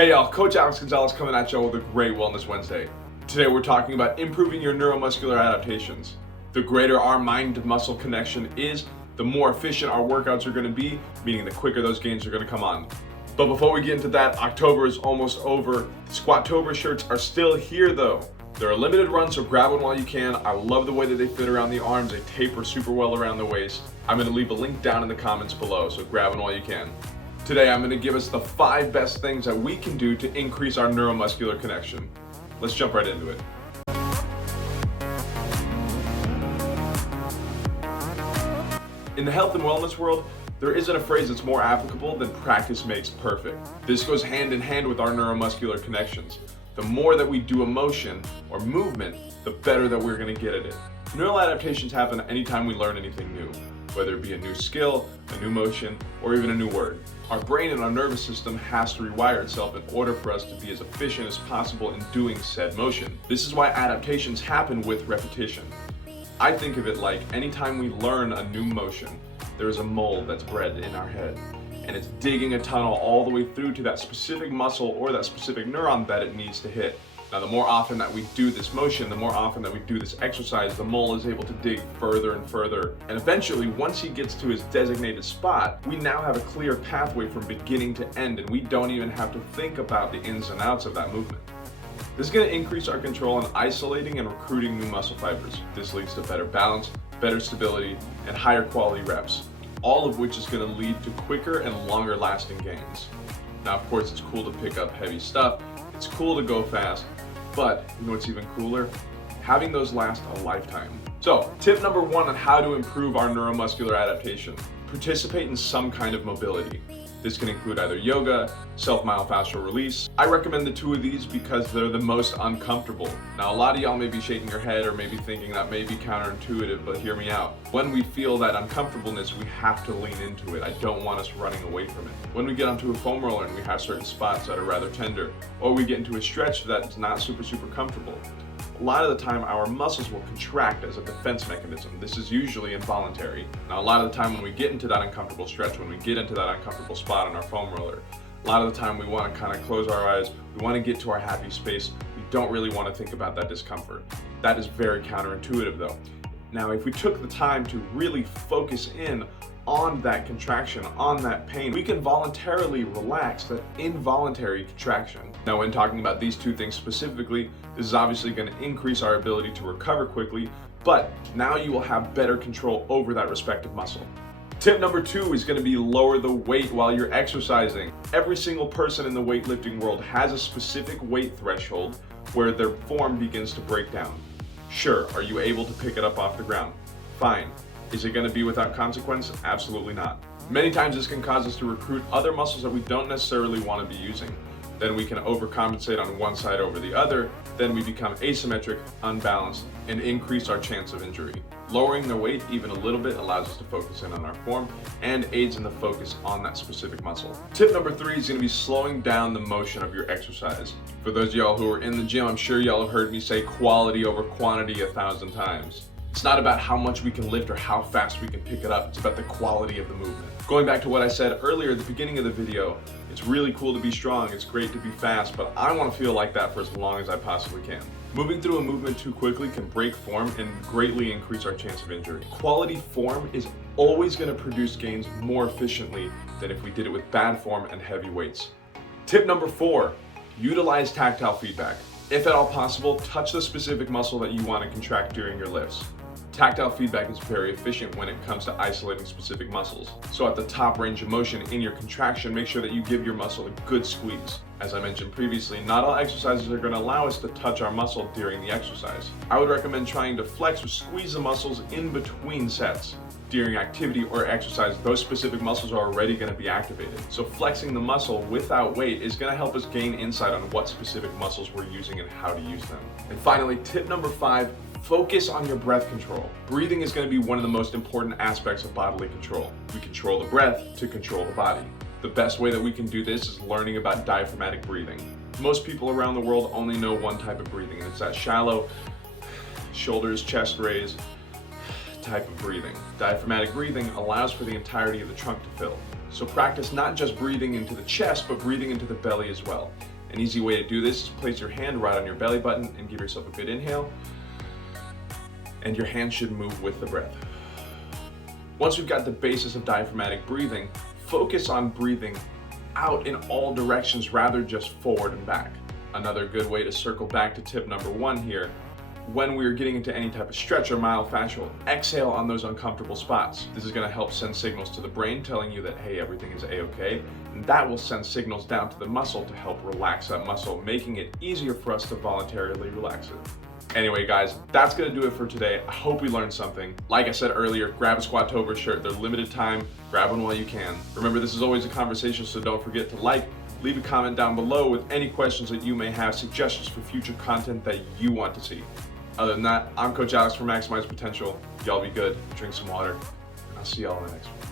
Hey y'all, Coach Alex Gonzalez coming at y'all with a great Wellness Wednesday. Today we're talking about improving your neuromuscular adaptations. The greater our mind-muscle connection is, the more efficient our workouts are going to be, meaning the quicker those gains are going to come on. But before we get into that, October is almost over. The Squattober shirts are still here though. They're a limited run, so grab one while you can. I love the way that they fit around the arms. They taper super well around the waist. I'm going to leave a link down in the comments below, so grab one while you can. Today, I'm going to give us the 5 best things that we can do to increase our neuromuscular connection. Let's jump right into it. In the health and wellness world, there isn't a phrase that's more applicable than practice makes perfect. This goes hand in hand with our neuromuscular connections. The more that we do a motion or movement, the better that we're going to get at it. Neural adaptations happen anytime we learn anything new, whether it be a new skill, a new motion, or even a new word. Our brain and our nervous system has to rewire itself in order for us to be as efficient as possible in doing said motion. This is why adaptations happen with repetition. I think of it like anytime we learn a new motion, there is a mole that's bred in our head, and it's digging a tunnel all the way through to that specific muscle or that specific neuron that it needs to hit. Now, the more often that we do this motion, the more often that we do this exercise, the mole is able to dig further and further. And eventually, once he gets to his designated spot, we now have a clear pathway from beginning to end, and we don't even have to think about the ins and outs of that movement. This is going to increase our control on isolating and recruiting new muscle fibers. This leads to better balance, better stability, and higher quality reps, all of which is going to lead to quicker and longer lasting gains. Now, of course, it's cool to pick up heavy stuff. It's cool to go fast, but you know what's even cooler? Having those last a lifetime. So, tip number 1 on how to improve our neuromuscular adaptation. Participate in some kind of mobility. This can include either yoga, self-myofascial release. I recommend the 2 of these because they're the most uncomfortable. Now, a lot of y'all may be shaking your head or maybe thinking that may be counterintuitive, but hear me out. When we feel that uncomfortableness, we have to lean into it. I don't want us running away from it. When we get onto a foam roller and we have certain spots that are rather tender, or we get into a stretch that's not super comfortable, a lot of the time our muscles will contract as a defense mechanism. This is usually involuntary. Now, a lot of the time when we get into that uncomfortable stretch, when we get into that uncomfortable spot on our foam roller, a lot of the time we want to kind of close our eyes, we want to get to our happy space, we don't really want to think about that discomfort. That is very counterintuitive though. Now, if we took the time to really focus in on that contraction, on that pain, we can voluntarily relax that involuntary contraction. Now, when talking about these 2 things specifically, this is obviously going to increase our ability to recover quickly, but now you will have better control over that respective muscle. Tip number 2 is going to be lower the weight while you're exercising. Every single person in the weightlifting world has a specific weight threshold where their form begins to break down. Sure, are you able to pick it up off the ground? Fine. Is it going to be without consequence? Absolutely not. Many times this can cause us to recruit other muscles that we don't necessarily want to be using. Then we can overcompensate on one side over the other, then we become asymmetric, unbalanced, and increase our chance of injury. Lowering the weight even a little bit allows us to focus in on our form and aids in the focus on that specific muscle. Tip number 3 is going to be slowing down the motion of your exercise. For those of y'all who are in the gym, I'm sure y'all have heard me say quality over quantity 1,000 times. It's not about how much we can lift or how fast we can pick it up, it's about the quality of the movement. Going back to what I said earlier at the beginning of the video, it's really cool to be strong, it's great to be fast, but I want to feel like that for as long as I possibly can. Moving through a movement too quickly can break form and greatly increase our chance of injury. Quality form is always going to produce gains more efficiently than if we did it with bad form and heavy weights. Tip number 4, utilize tactile feedback. If at all possible, touch the specific muscle that you want to contract during your lifts. Tactile feedback is very efficient when it comes to isolating specific muscles. So at the top range of motion in your contraction, make sure that you give your muscle a good squeeze. As I mentioned previously, not all exercises are going to allow us to touch our muscle during the exercise. I would recommend trying to flex or squeeze the muscles in between sets. During activity or exercise, those specific muscles are already going to be activated. So flexing the muscle without weight is going to help us gain insight on what specific muscles we're using and how to use them. And finally, tip number 5, focus on your breath control. Breathing is going to be one of the most important aspects of bodily control. We control the breath to control the body. The best way that we can do this is learning about diaphragmatic breathing. Most people around the world only know one type of breathing, and it's that shallow, shoulders, chest raise type of breathing. Diaphragmatic breathing allows for the entirety of the trunk to fill. So practice not just breathing into the chest, but breathing into the belly as well. An easy way to do this is place your hand right on your belly button and give yourself a good inhale. And your hand should move with the breath. Once we've got the basis of diaphragmatic breathing, focus on breathing out in all directions rather just forward and back. Another good way to circle back to tip number 1 here, when we're getting into any type of stretch or myofascial, exhale on those uncomfortable spots. This is going to help send signals to the brain telling you that, hey, everything is a-okay, and that will send signals down to the muscle to help relax that muscle, making it easier for us to voluntarily relax it. Anyway, guys, that's going to do it for today. I hope we learned something. Like I said earlier, grab a Squattober shirt. They're limited time. Grab one while you can. Remember, this is always a conversation, so don't forget to like, leave a comment down below with any questions that you may have, suggestions for future content that you want to see. Other than that, I'm Coach Alex for Maximize Potential. Y'all be good, drink some water, and I'll see y'all in the next one.